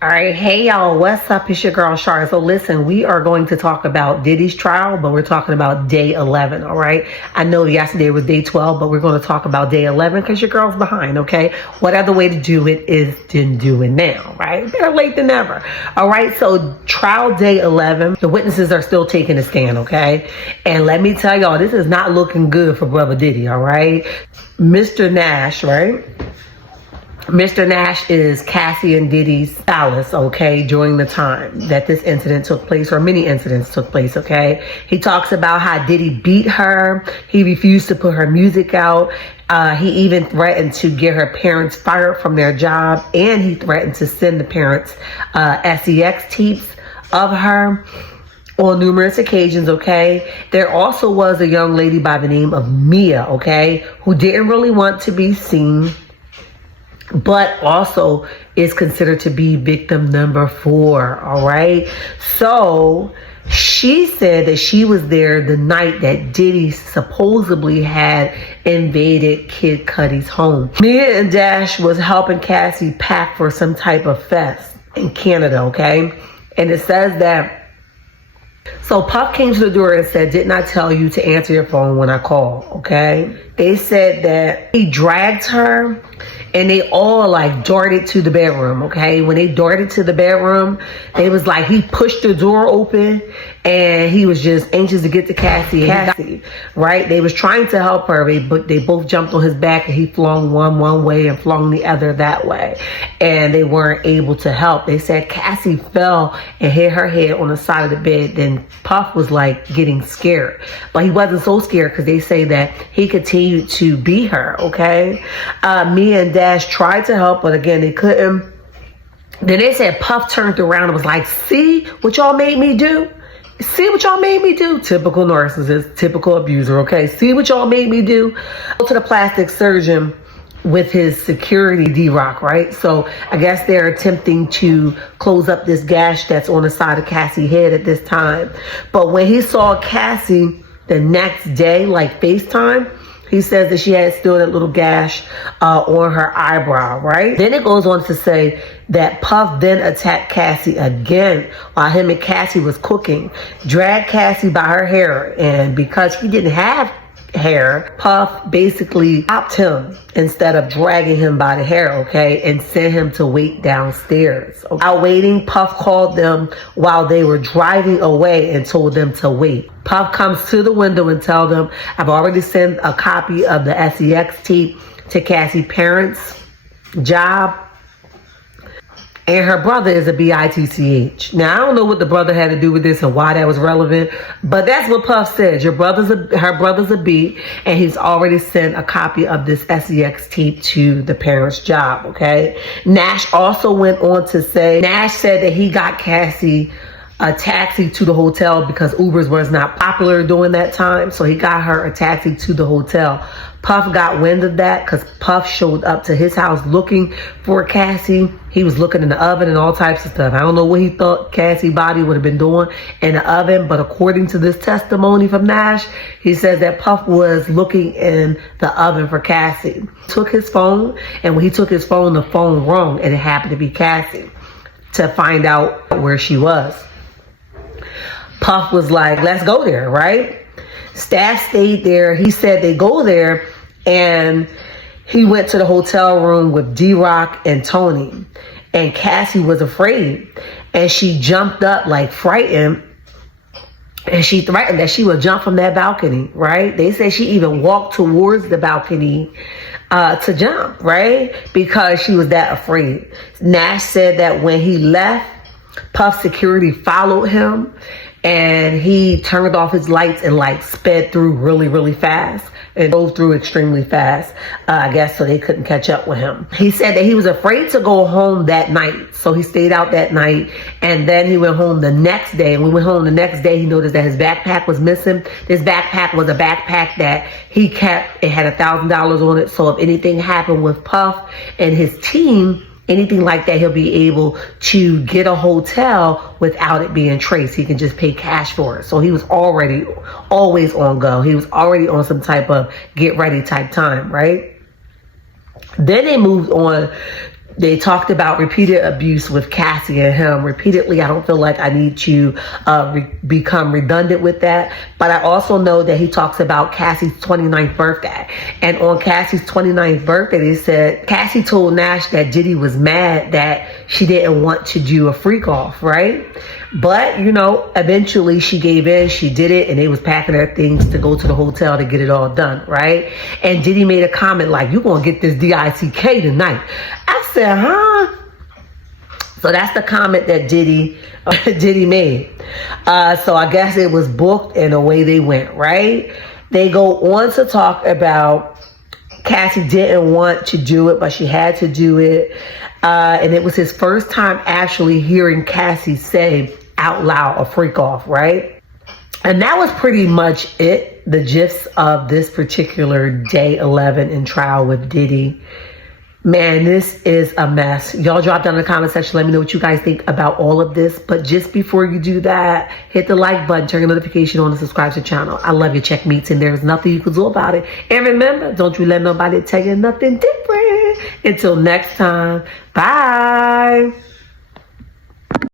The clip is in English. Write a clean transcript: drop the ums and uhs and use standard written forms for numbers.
All right, hey y'all, what's up? It's your girl Shar. So listen, we are going to talk about Diddy's trial, but we're talking about day 11, all right? I know yesterday was day 12, but we're going to talk about day 11 because your girl's behind, okay? What other way to do it is to do it now, right? Better late than never. All right, so trial day 11, the witnesses are still taking a stand, okay? And let me tell y'all, this is not looking good for Brother Diddy, all right? Mr. Nash, right? Mr. Nash is Cassie and Diddy's stylist, okay, during the time that this incident took place, or many incidents took place, okay? He talks about how Diddy beat her. He refused to put her music out. He even threatened to get her parents fired from their job, and he threatened to send the parents sex tapes of her on numerous occasions, okay? There also was a young lady by the name of Mia, okay, who didn't really want to be seen, but also is considered to be victim number 4, all right? So she said that she was there the night that Diddy supposedly had invaded Kid Cudi's home. Mia and Dash was helping Cassie pack for some type of fest in Canada, okay? And it says that, so Puff came to the door and said, "Didn't I tell you to answer your phone when I call?" Okay? They said that he dragged her and they all like darted to the bedroom, okay? When they darted to the bedroom, they was like, he pushed the door open and he was just anxious to get to Cassie, right? They was trying to help her, but they both jumped on his back and he flung one way and flung the other that way. And they weren't able to help. They said Cassie fell and hit her head on the side of the bed. Then Puff was like getting scared, but he wasn't so scared because they say that he continued to beat her, okay? Mia and Dash tried to help, but again, they couldn't. Then they said Puff turned around and was like, "See what y'all made me do? See what y'all made me do?" Typical narcissist, typical abuser, okay? "See what y'all made me do?" Go to the plastic surgeon with his security D-Rock, right? So I guess they're attempting to close up this gash that's on the side of Cassie's head at this time. But when he saw Cassie the next day, like FaceTime, he says that she had still that little gash on her eyebrow, right? Then it goes on to say that Puff then attacked Cassie again while him and Cassie was cooking, dragged Cassie by her hair, and because he didn't have hair, Puff basically stopped him instead of dragging him by the hair, okay, and sent him to wait downstairs. While waiting, Puff called them while they were driving away and told them to wait. Puff comes to the window and tells them, "I've already sent a copy of the sex tape to Cassie's parents' job, and her brother is a bitch." Now, I don't know what the brother had to do with this and why that was relevant, but that's what Puff said. Her brother's a B, and he's already sent a copy of this sex tape to the parents' job, okay? Nash also went on to say, Nash said that he got Cassie a taxi to the hotel because Ubers was not popular during that time, so he got her a taxi to the hotel. Puff got wind of that because Puff showed up to his house looking for Cassie. He was looking in the oven and all types of stuff. I don't know what he thought Cassie's body would have been doing in the oven, but according to this testimony from Nash, he says that Puff was looking in the oven for Cassie. Took his phone, and when he took his phone, the phone rang, and it happened to be Cassie, to find out where she was. Puff was like, "Let's go there," right? Staff stayed there. He said they go there, and he went to the hotel room with D-Rock and Tony, and Cassie was afraid, and she jumped up like frightened, and she threatened that she would jump from that balcony, right? They said she even walked towards the balcony to jump, right? Because she was that afraid. Nash said that when he left, Puff security followed him, and he turned off his lights and like sped through really fast and drove through extremely fast, I guess, so they couldn't catch up with him. He said that he was afraid to go home that night, so he stayed out that night, and then he went home the next day. And when he went home the next day, he noticed that his backpack was missing. This backpack was a backpack that he kept. It had $1,000 on it, so if anything happened with Puff and his team, anything like that, he'll be able to get a hotel without it being traced. He can just pay cash for it. So he was already always on go. He was already on some type of get ready type time, right? Then they moved on They talked about repeated abuse with Cassie and him repeatedly. I don't feel like I need to become redundant with that. But I also know that he talks about Cassie's 29th birthday. And on Cassie's 29th birthday, they said Cassie told Nash that Diddy was mad that she didn't want to do a freak off, right? But, you know, eventually she gave in, she did it, and they was packing their things to go to the hotel to get it all done, right? And Diddy made a comment like, you gonna get this DICK tonight. I said, huh? So that's the comment that Diddy made. So I guess it was booked and away they went, right? They go on to talk about Cassie didn't want to do it, but she had to do it. And it was his first time actually hearing Cassie say out loud a freak off, right? And that was pretty much it, the gist of this particular day 11 in trial with Diddy. Man, this is a mess. Y'all drop down in the comment section. Let me know what you guys think about all of this. But just before you do that, hit the like button, turn your notification on, and subscribe to the channel. I love your check meets, and there's nothing you can do about it. And remember, don't you let nobody tell you nothing different. Until next time, bye.